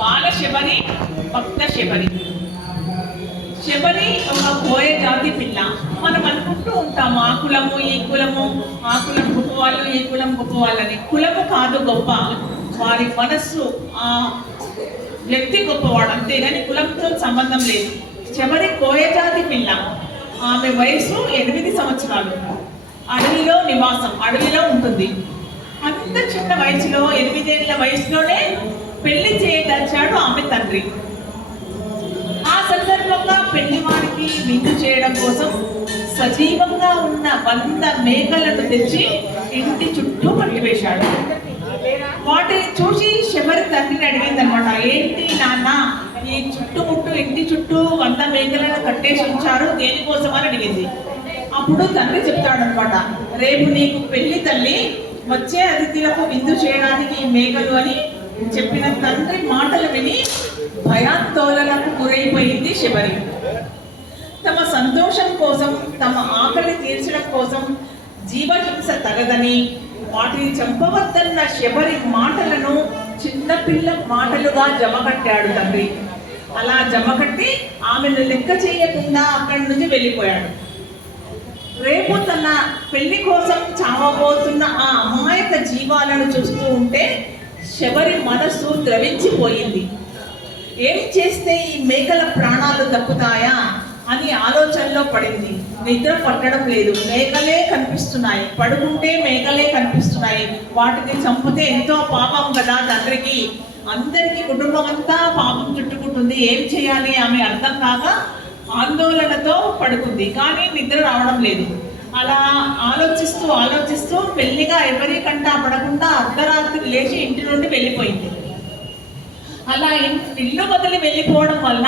బాల శబరి, భక్త శబరి. శబరి ఒక కోయ జాతి పిల్ల. మనం అనుకుంటూ ఉంటాం ఆ కులము ఈ కులము, ఆ కులం గొప్పవాళ్ళు ఈ కులం గొప్పవాళ్ళని. కులము కాదు గొప్ప, వారి మనస్సు, ఆ వ్యక్తి గొప్పవాడు, అంతేగాని కులంతో సంబంధం లేదు. శబరి కోయ జాతి పిల్ల. ఆమె వయసు 8 సంవత్సరాలు. అడవిలో నివాసం, అడవిలో ఉంటుంది. అంత చిన్న వయసులో 8 ఏళ్ల వయసులోనే పెళ్లి చేయదలిచాడు ఆమె తండ్రి. ఆ సందర్భంగా పెళ్లివారికి విందు చేయడం కోసం సజీవంగా ఉన్న 100 మేకలను తెచ్చి ఇంటి చుట్టూ కట్టివేశాడు. వాటిని చూసి శబరి తండ్రిని అడిగిందనమాట, ఏంటి నాన్న ఈ చుట్టుముట్టు ఇంటి చుట్టూ 100 మేకలను కట్టేసి ఉంచారు, దేనికోసం అని అడిగింది. అప్పుడు తండ్రి చెప్తాడనమాట, రేపు నీకు పెళ్లి తల్లి, వచ్చే అతిథులకు విందు చేయడానికి మేకలు అని చెప్పిన తండ్రి మాటలు విని భయాందోళనకు గురైపోయింది శబరి. తమ సంతోషం కోసం, తమ ఆకలి తీర్చడం కోసం జీవహింస తగదని, వాటిని చంపవద్దన్న శబరి మాటలను చిన్నపిల్ల మాటలుగా జమకట్టాడు తండ్రి. అలా జమకట్టి ఆమెను లెక్క చేయకుండా అక్కడి నుంచి వెళ్ళిపోయాడు. రేపు తన పెళ్లి కోసం చావబోతున్న ఆ అమాయక జీవాలను చూస్తూ ఉంటే శబరి మనస్సు ద్రవించిపోయింది. ఏం చేస్తే ఈ మేకల ప్రాణాలు దక్కుతాయా అని ఆలోచనలో పడింది. నిద్ర పట్టడం లేదు, మేకలే కనిపిస్తున్నాయి, పడుకుంటే మేకలే కనిపిస్తున్నాయి. వాటిని చంపితే ఎంతో పాపం కదా తండ్రికి, అందరికీ కుటుంబం అంతా పాపం చుట్టుకుంటుంది, ఏం చేయాలి ఆమె అర్థం కాక ఆందోళనతో పడుకుంది. కానీ నిద్ర రావడం లేదు. అలా ఆలోచిస్తూ ఆలోచిస్తూ పెళ్లిగా ఎవరికంటా పడకుండా అర్ధరాత్రి లేచి ఇంటి నుండి వెళ్ళిపోయింది. అలా ఇల్లు వదిలి వెళ్ళిపోవడం వల్ల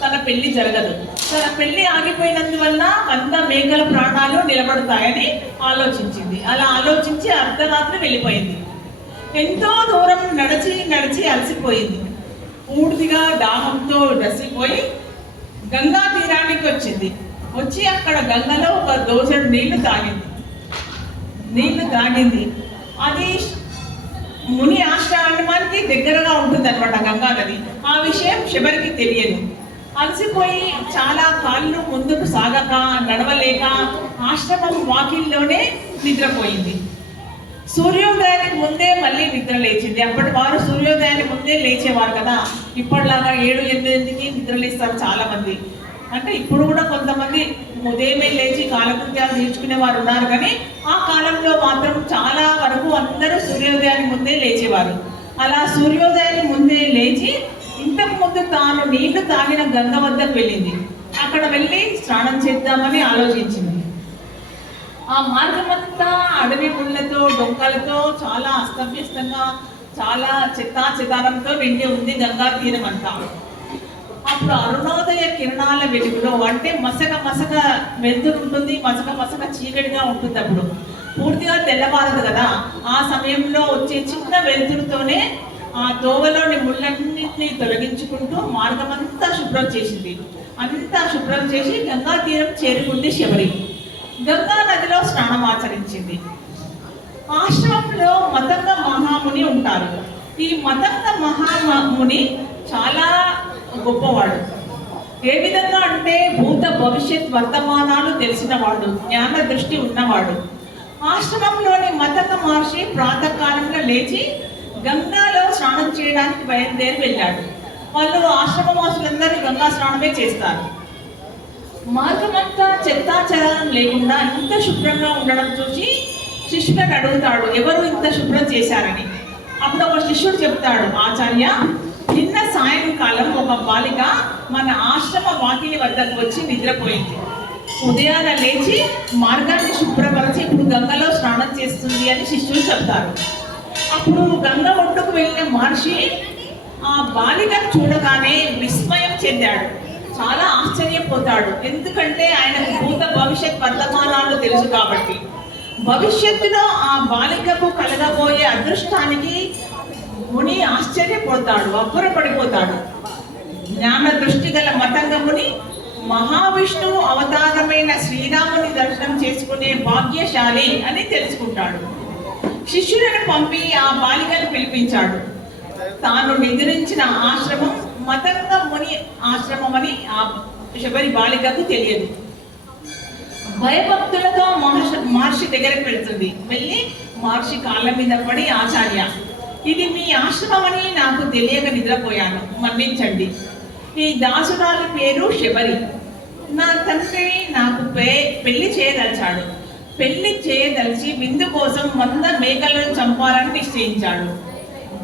తన పెళ్లి జరగదు. తన పెళ్లి ఆగిపోయినందువల్ల 100 మేకల ప్రాణాలు నిలబడతాయని ఆలోచించింది. అలా ఆలోచించి అర్ధరాత్రి వెళ్ళిపోయింది. ఎంతో దూరం నడిచి నడిచి అలసిపోయింది. పూర్తిగా దాహంతో డసిపోయి గంగా తీరానికి వచ్చింది. వచ్చి అక్కడ గంగలో ఒక దోసెడు నీళ్లు తాగింది. అది ముని ఆశ్రమానికి దగ్గరగా ఉంటుంది అనమాట గంగా నది. ఆ విషయం శబరికి తెలియదు. అలసిపోయి చాలా కాళ్ళు ముందుకు సాగక, నడవలేక ఆశ్రమం వాకిల్లోనే నిద్రపోయింది. సూర్యోదయానికి ముందే మళ్ళీ నిద్ర లేచింది. అప్పటి వారు సూర్యోదయానికి ముందే లేచేవారు కదా, ఇప్పటిలాగా 7-8కి నిద్ర లేస్తారు చాలా మంది. అంటే ఇప్పుడు కూడా కొంతమంది ఉదయమే లేచి కాలకృత్యాలు తీర్చుకునే వారు ఉన్నారు, కానీ ఆ కాలంలో మాత్రం చాలా వరకు అందరూ సూర్యోదయానికి ముందే లేచేవారు. అలా సూర్యోదయానికి ముందే లేచి ఇంతకు ముందు తాను నీళ్లు తాగిన గంగ వద్దకు వెళ్ళింది. అక్కడ వెళ్ళి స్నానం చేద్దామని ఆలోచించింది. ఆ మార్గమంతా అడవి ముళ్ళతో, డొంకలతో, చాలా అస్తవ్యస్తంగా, చాలా చెత్తాచెదారంతో నిండి ఉంది గంగా తీరం అంతా. అప్పుడు అరుణోదయ కిరణాల వెలుగులో, అంటే మసక వెలుతురు ఉంటుంది, మసక చీకటిగా ఉంటుంది. అప్పుడు పూర్తిగా తెల్లవారదు కదా, ఆ సమయంలో వచ్చే చిన్న వెలుతురుతోనే ఆ తోవలోని ముళ్ళన్నింటినీ తొలగించుకుంటూ మార్గమంతా శుభ్రం చేసింది. అంతా శుభ్రం చేసి గంగా తీరం చేరుకుంది శబరి. గంగా నదిలో స్నానం ఆచరించింది. ఆశ్రమంలో మతంగ మహాముని ఉంటారు. ఈ మతంగ మహాముని చాలా గొప్పవాడు. ఏ విధంగా అంటే భూత భవిష్యత్ వర్తమానాలు తెలిసినవాడు, జ్ఞాన దృష్టి ఉన్నవాడు. ఆశ్రమంలోని మతంగ మహర్షి ప్రాతకాలంలో లేచి గంగాలో స్నానం చేయడానికి బయలుదేరి వెళ్ళాడు. వాళ్ళు ఆశ్రమవాసులందరూ గంగా స్నానమే చేస్తారు. మార్గమంతా చెత్తాచెదారం లేకుండా ఇంత శుభ్రంగా ఉండడం చూసి శిష్యులను అడుగుతాడు, ఎవరు ఇంత శుభ్రం చేశారని. అప్పుడు ఒక శిష్యుడు చెప్తాడు, ఆచార్య, నిన్న సాయంకాలం ఒక బాలిక మన ఆశ్రమ వాకిలి వద్దకు వచ్చి నిద్రపోయింది. ఉదయాన లేచి మార్గాన్ని శుభ్రపరిచి ఇప్పుడు గంగలో స్నానం చేస్తుంది అని శిష్యులు చెప్తారు. అప్పుడు గంగ ఒడ్డుకు వెళ్ళిన మహర్షి ఆ బాలికను చూడగానే విస్మయం చెందాడు, చాలా ఆశ్చర్యపోతాడు. ఎందుకంటే ఆయనకు భూత భవిష్యత్ వర్తమానాలు తెలుసు కాబట్టి. భవిష్యత్తులో ఆ బాలికకు కలగబోయే అదృష్టానికి ముని ఆశ్చర్యపోతాడు, అబ్బురపడిపోతాడు. జ్ఞాన దృష్టి గల మతంగ ముని మహావిష్ణువు అవతారమైన శ్రీరాముని దర్శనం చేసుకునే భాగ్యశాలి అని తెలుసుకుంటాడు. శిష్యులను పంపి ఆ బాలికను పిలిపించాడు. తాను నిద్రించిన ఆశ్రమం మతంగ ముని ఆశ్రమం అని ఆ శబరి బాలికకు తెలియదు. భయభక్తులతో మహర్షి దగ్గరకు వెళ్తుంది. వెళ్ళి మహర్షి కాళ్ళ మీద పడి, ఆచార్య, ఇది మీ ఆశ్రమం అని నాకు తెలియక నిద్రపోయాను, మన్నించండి. ఈ దాసురాలి పేరు శబరి. నా తండ్రి నాకు పెళ్లి చేయదలిచాడు. పెళ్లి చేయదలిచి విందు కోసం 100 మేకలను చంపాలని నిశ్చయించాడు.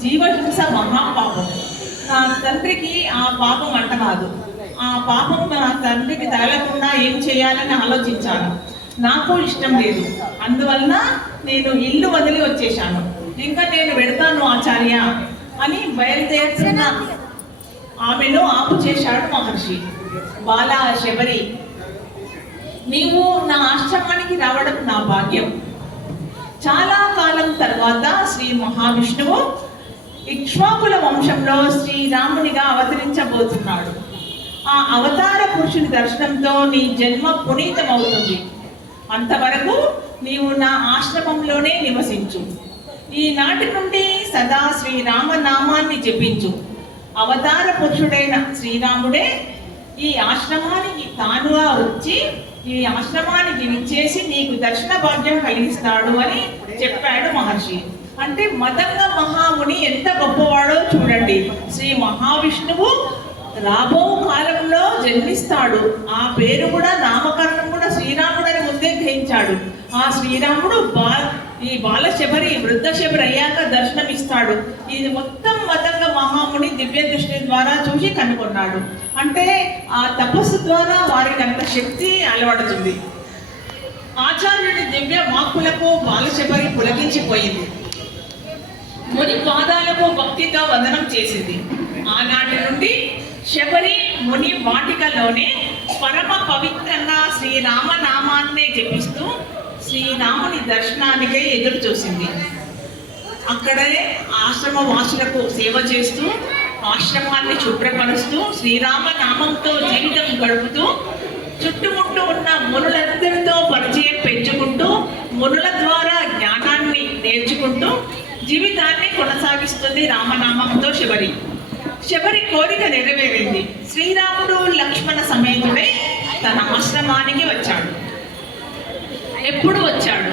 జీవహింస మహాపాపం. నా తండ్రికి ఆ పాపం అంటరాదు. ఆ పాపం నా తండ్రికి తగలకుండా ఏం చేయాలని ఆలోచించాను. నాకు ఇష్టం లేదు. అందువలన నేను ఇల్లు వదిలి వచ్చేశాను. ఇంకా నేను వెడతాను ఆచార్య అని బయలుదేరుతున్న ఆమెను ఆపు చేశాడు మహర్షి. బాలా శబరి, నీవు నా ఆశ్రమానికి రావడం నా భాగ్యం. చాలా కాలం తర్వాత శ్రీ మహావిష్ణువు ఇక్ష్వాకుల వంశంలో శ్రీరామునిగా అవతరించబోతున్నాడు. ఆ అవతార పురుషుని దర్శనంతో నీ జన్మ పునీతమవుతుంది. అంతవరకు నీవు నా ఆశ్రమంలోనే నివసించు. ఈనాటి నుండి సదా శ్రీరామ నామాన్ని జపించు. అవతార పురుషుడైన శ్రీరాముడే ఈ ఆశ్రమానికి తానుగా వచ్చి ఈ ఆశ్రమానికి విచ్చేసి నీకు దర్శన భాగ్యం కలిగిస్తాడు అని చెప్పాడు మహర్షి. అంటే మతంగ మహాముని ఎంత గొప్పవాడో చూడండి. శ్రీ మహావిష్ణువు రాబో కాలంలో జన్మిస్తాడు. ఆ పేరు కూడా నామకరణం కూడా శ్రీరాముడని ముందే గ్రహించాడు. ఆ శ్రీరాముడు ఈ బాల శబరి వృద్ధ శబరి అయ్యాక దర్శనమిస్తాడు. ఇది మొత్తం మతంగ మహాముని దివ్య దృష్టి ద్వారా చూసి కనుగొన్నాడు. అంటే ఆ తపస్సు ద్వారా వారికి అంత శక్తి అలవడుతుంది. ఆచార్యుడి దివ్య వాక్కులకు బాల శబరి పులకించిపోయింది. ముని పాదాలకు భక్తితో వందనం చేసింది. ఆనాటి నుండి శబరి ముని వాటికలోనే పరమ పవిత్రంగా శ్రీరామ నామాన్నే జపిస్తూ శ్రీరాముని దర్శనానికై ఎదురు చూసింది. అక్కడే ఆశ్రమ వాసులకు సేవ చేస్తూ, ఆశ్రమాన్ని శుభ్రపరుస్తూ, శ్రీరామ నామంతో జీవితం గడుపుతూ, చుట్టుముట్టు ఉన్న మునులందరితో పరిచయం పెంచుకుంటూ, మునుల ద్వారా జ్ఞానాన్ని నేర్చుకుంటూ జీవితాన్ని కొనసాగిస్తుంది రామనామంతో శబరి. శబరి కోరిక నెరవేరింది. శ్రీరాముడు లక్ష్మణ సమేతుడై తన ఆశ్రమానికి వచ్చాడు. ఎప్పుడు వచ్చాడు?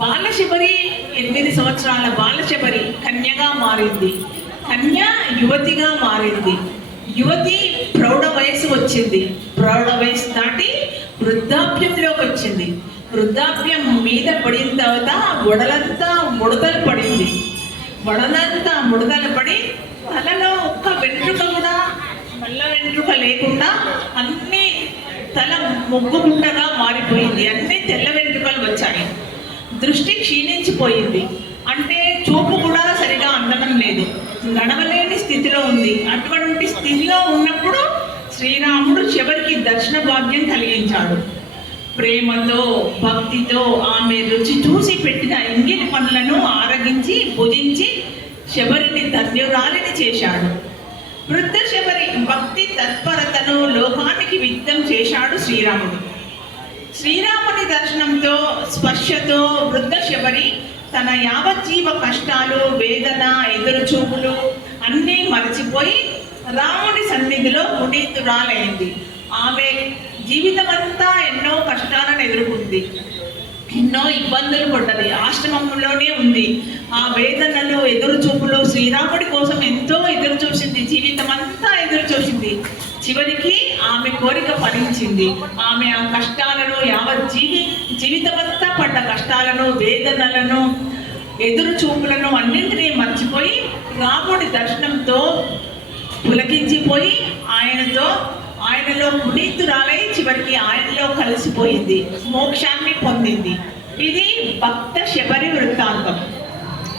బాలశబరి 8 సంవత్సరాల బాలశబరి కన్యగా మారింది. కన్య యువతిగా మారింది. యువతి ప్రౌఢ వయసు వచ్చింది. ప్రౌఢ వయసు దాటి వృద్ధాప్యంలోకి వచ్చింది. వృద్ధాప్యం మీద పడిన తర్వాత బొడలంతా ముడతలు పడింది. బొడలంతా ముడతలు పడి తలలో ఒక్క వెంట్రుక కూడా మల్ల వెంట్రుక లేకుండా అన్ని తల ముగ్గుముట్టగా మారిపోయింది. అన్ని తెల్ల వెంట్రుకలు వచ్చాయి. దృష్టి క్షీణించిపోయింది. అంటే చూపు కూడా సరిగా అందడం లేదు. నడవలేని స్థితిలో ఉంది. అటువంటి స్థితిలో ఉన్నప్పుడు శ్రీరాముడు శబరికి దర్శన భాగ్యం కలిగించాడు. ప్రేమతో భక్తితో ఆమె రుచి చూసి పెట్టిన ఇంగిలి పనులను ఆరగించి భుజించి శబరిని ధన్యురాలిని చేశాడు. వృద్ధ శబరి భక్తి తత్పరతను లోకానికి విదితం చేశాడు శ్రీరాముడు. శ్రీరాముని దర్శనంతో స్పర్శతో వృద్ధ శబరి తన యావజ్జీవ కష్టాలు, వేదన, ఎదురుచూపులు అన్నీ మరచిపోయి రాముడి సన్నిధిలో పునీతురాలైంది. ఆమె జీవితమంతా ఎన్నో కష్టాలను ఎదుర్కొంది. ఎన్నో ఇబ్బందులు పడ్డది. ఆశ్రమంలోనే ఉంది. ఆ వేదనలు, ఎదురుచూపులు శ్రీరాముడి కోసం ఎంతో ఎదురు చూసింది. జీవితం అంతా ఎదురు చూసింది. చివరికి ఆమె కోరిక ఫలించింది. ఆమె ఆ కష్టాలను జీవితమంతా పడ్డ కష్టాలను, వేదనలను, ఎదురు చూపులను అన్నింటినీ మర్చిపోయి రాముడి దర్శనంతో పులకించిపోయి ఆయనలో పునీతురాలై చివరికి ఆయనలో కలిసిపోయింది. మోక్షాన్ని పొందింది. ఇది భక్త శబరి వృత్తాంతం.